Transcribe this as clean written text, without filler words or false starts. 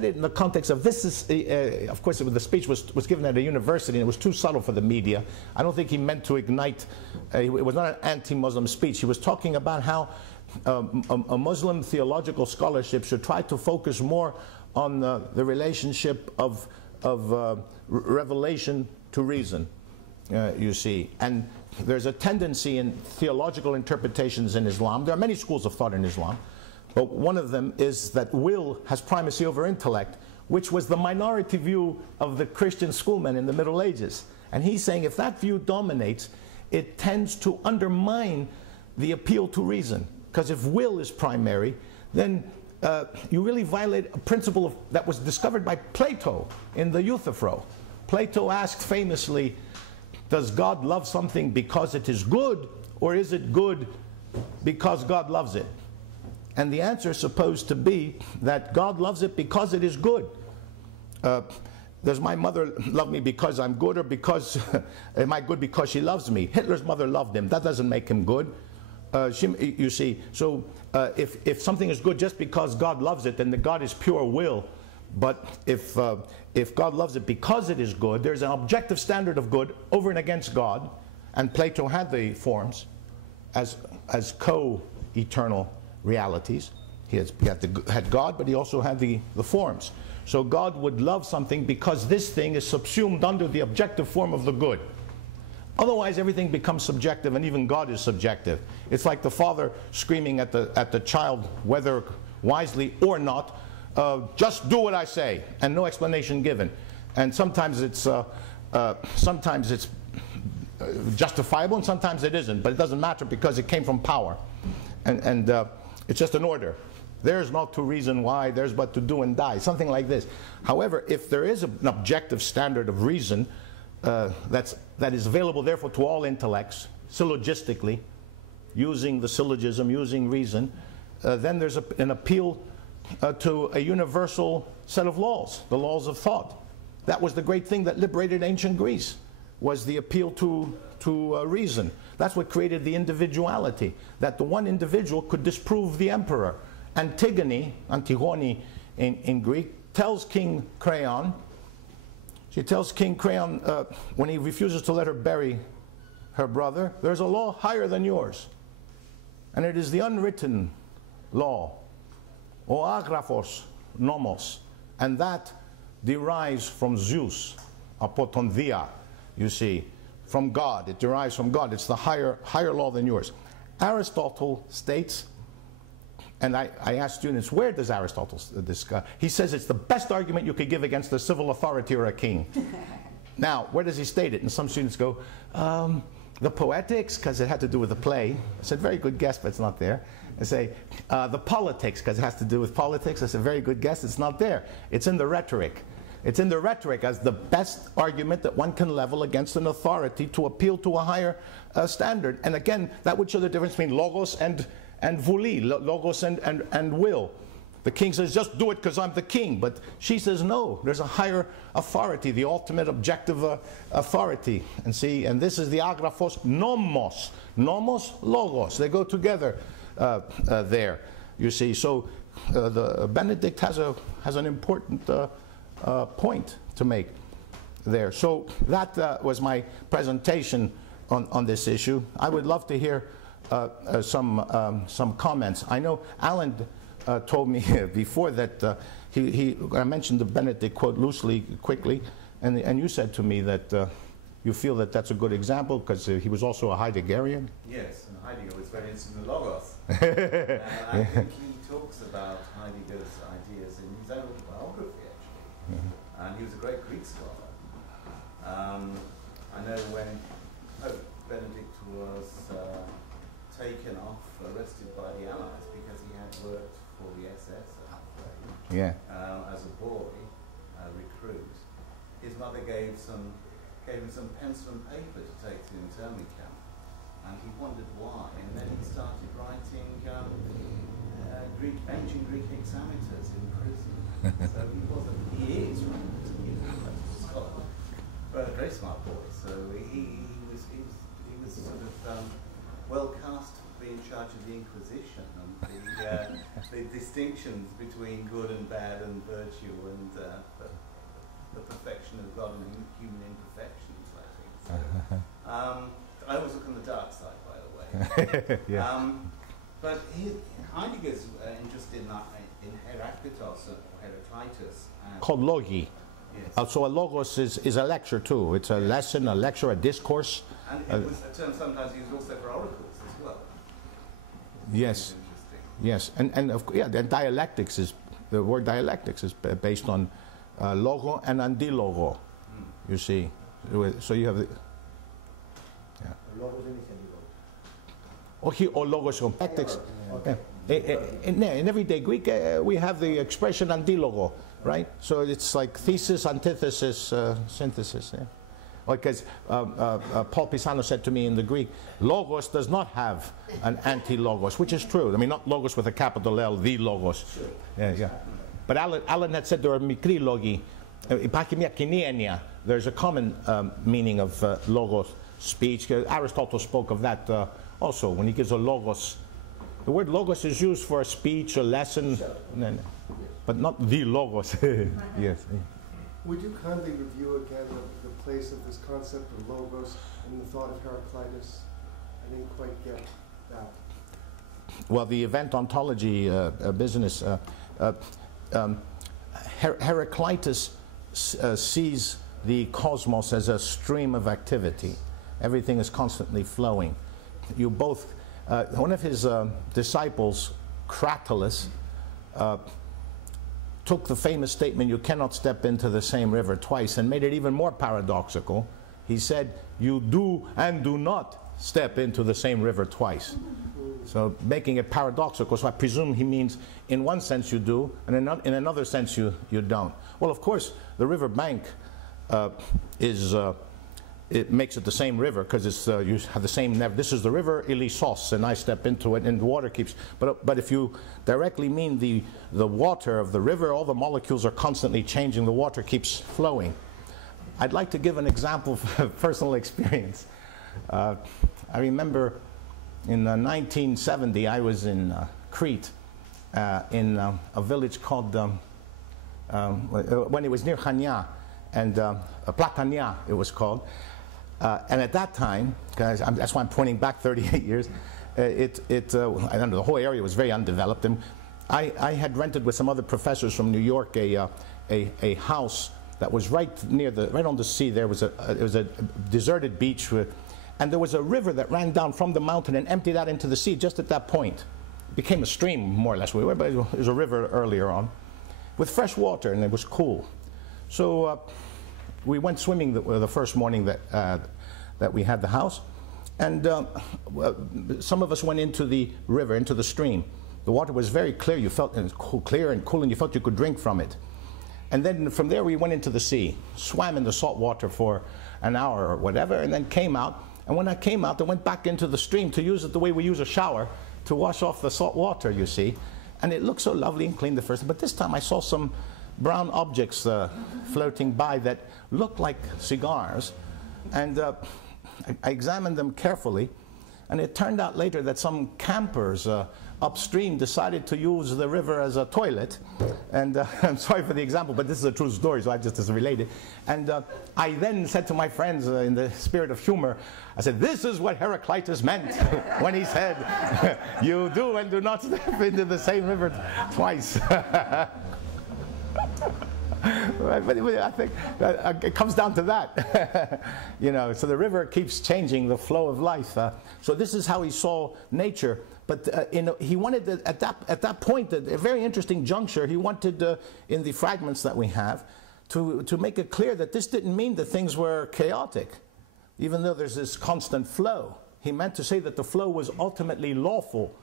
in the context of this is, of course, the speech was given at a university and it was too subtle for the media. I don't think he meant to ignite, it was not an anti-Muslim speech. He was talking about how a Muslim theological scholarship should try to focus more on the relationship of revelation to reason, you see. And there's a tendency in theological interpretations in Islam. There are many schools of thought in Islam. But one of them is that will has primacy over intellect, which was the minority view of the Christian schoolmen in the Middle Ages. And he's saying if that view dominates, it tends to undermine the appeal to reason. Because if will is primary, then you really violate a principle that was discovered by Plato in the Euthyphro. Plato asked famously, does God love something because it is good, or is it good because God loves it? And the answer is supposed to be that God loves it because it is good. Does my mother love me because I'm good, or because am I good because she loves me? Hitler's mother loved him. That doesn't make him good. You see, so if something is good just because God loves it, then the God is pure will. But if God loves it because it is good, there's an objective standard of good over and against God. And Plato had the forms as co-eternal realities. He had God, but he also had the forms. So God would love something because this thing is subsumed under the objective form of the good. Otherwise everything becomes subjective, and even God is subjective. It's like the father screaming at the child, whether wisely or not, just do what I say, and no explanation given. And sometimes it's justifiable, and sometimes it isn't, but it doesn't matter because it came from power. And it's just an order. There's not to reason why, there's but to do and die, something like this. However, if there is an objective standard of reason that is available therefore to all intellects, syllogistically, using the syllogism, using reason, then there's an appeal to a universal set of laws, the laws of thought. That was the great thing that liberated ancient Greece, was the appeal to reason. That's what created the individuality, that the one individual could disprove the emperor. Antigone in Greek, tells King Creon, she tells King Creon when he refuses to let her bury her brother, there's a law higher than yours. And it is the unwritten law, o agraphos nomos, and that derives from Zeus, apotondia, you see, from God. It derives from God. It's the higher law than yours. Aristotle states, and I ask students, where does Aristotle discuss? He says it's the best argument you could give against a civil authority or a king. Now, where does he state it? And some students go, the Poetics, because it had to do with the play. I said, very good guess, but it's not there. I say, the Politics, because it has to do with politics. I said, very good guess, it's not there. It's in the Rhetoric. It's in the Rhetoric as the best argument that one can level against an authority to appeal to a higher standard. And again, that would show the difference between logos and vuli, logos and will. The king says, just do it because I'm the king. But she says, no, there's a higher authority, the ultimate objective authority. And see, and this is the agraphos nomos. Nomos, logos. They go together there, you see. So the Benedict has an important point to make there. So that was my presentation on this issue. I would love to hear some comments. I know Alan told me before that I mentioned the Benedict quote loosely, quickly, and you said to me that you feel that that's a good example because he was also a Heideggerian. Yes, and Heidegger was very interested in the logos. And I think he talks about Heidegger's ideas in his own biography, actually. Mm-hmm. And he was a great Greek scholar. I know when Pope Benedict was taken off, arrested by the Allies because he had worked for the SS as a boy, recruit. His mother gave him some pencil and paper to take to the internment camp, and he wondered why. And then he started writing ancient Greek hexameters in prison. So he is a scholar, but a very smart boy. So he was sort of well cast be in charge of the Inquisition and the distinctions between good and bad and virtue and the perfection of God and human imperfections, I think. So, I always look on the dark side, by the way. Yeah. But Heidegger's interested in Heraclitus or Heraclitus. Called logi. Yes. So a logos is a lecture too. It's a lesson, a lecture, a discourse. And it was a term sometimes used also for oracles as well. Yes. Yes. And dialectics is, the word dialectics is based on logo and antilogo. You see. So you have the... Or logos dialectics. In everyday Greek, we have the expression antilogo, right? So it's like thesis, antithesis, synthesis. Yeah? Because Paul Pisano said to me in the Greek, logos does not have an anti-logos, which is true. I mean, not logos with a capital L, the logos. Yeah, yeah. But Alan had said there are mikri logi. There's a common meaning of logos, speech. Aristotle spoke of that also when he gives a logos. The word logos is used for a speech, a lesson, but not the logos. Yes. Would you kindly review again the place of this concept of logos in the thought of Heraclitus? I didn't quite get that. Well, the event ontology business, Heraclitus sees the cosmos as a stream of activity. Everything is constantly flowing. You both, one of his disciples, Cratylus, took the famous statement, you cannot step into the same river twice, and made it even more paradoxical. He said, you do and do not step into the same river twice. So making it paradoxical, so I presume he means in one sense you do, and in another sense you don't. Well, of course, the river bank it makes it the same river because it's you have the same. This is the river Ilissos, and I step into it, and the water keeps. But if you directly mean the water of the river, all the molecules are constantly changing. The water keeps flowing. I'd like to give an example of personal experience. I remember in 1970 I was in Crete, in a village called when it was near Chania, and Platania it was called. And at that time, guys, that's why I'm pointing back 38 years, I don't know, the whole area was very undeveloped. And I had rented with some other professors from New York a house that was right on the sea. It was a deserted beach, and there was a river that ran down from the mountain and emptied out into the sea just at that point. It became a stream, more or less, but it was a river earlier on, with fresh water, and it was cool. So we went swimming the first morning that we had the house, and some of us went into the river, into the stream. The water was very clear. You felt it was clear and cool, and you felt you could drink from it. And then from there we went into the sea, swam in the salt water for an hour or whatever, and then came out. And when I came out, I went back into the stream to use it the way we use a shower, to wash off the salt water, you see. And it looked so lovely and clean the first time. But this time I saw some brown objects floating by that looked like cigars, and I examined them carefully, and it turned out later that some campers upstream decided to use the river as a toilet. And I'm sorry for the example, but this is a true story, so I just relate it. And I then said to my friends in the spirit of humor, I said, this is what Heraclitus meant when he said, you do and do not step into the same river twice. But I think it comes down to that. You know, so the river keeps changing the flow of life. So this is how he saw nature. But he wanted at that point, at a very interesting juncture, he wanted in the fragments that we have to make it clear that this didn't mean that things were chaotic, even though there's this constant flow. He meant to say that the flow was ultimately lawful.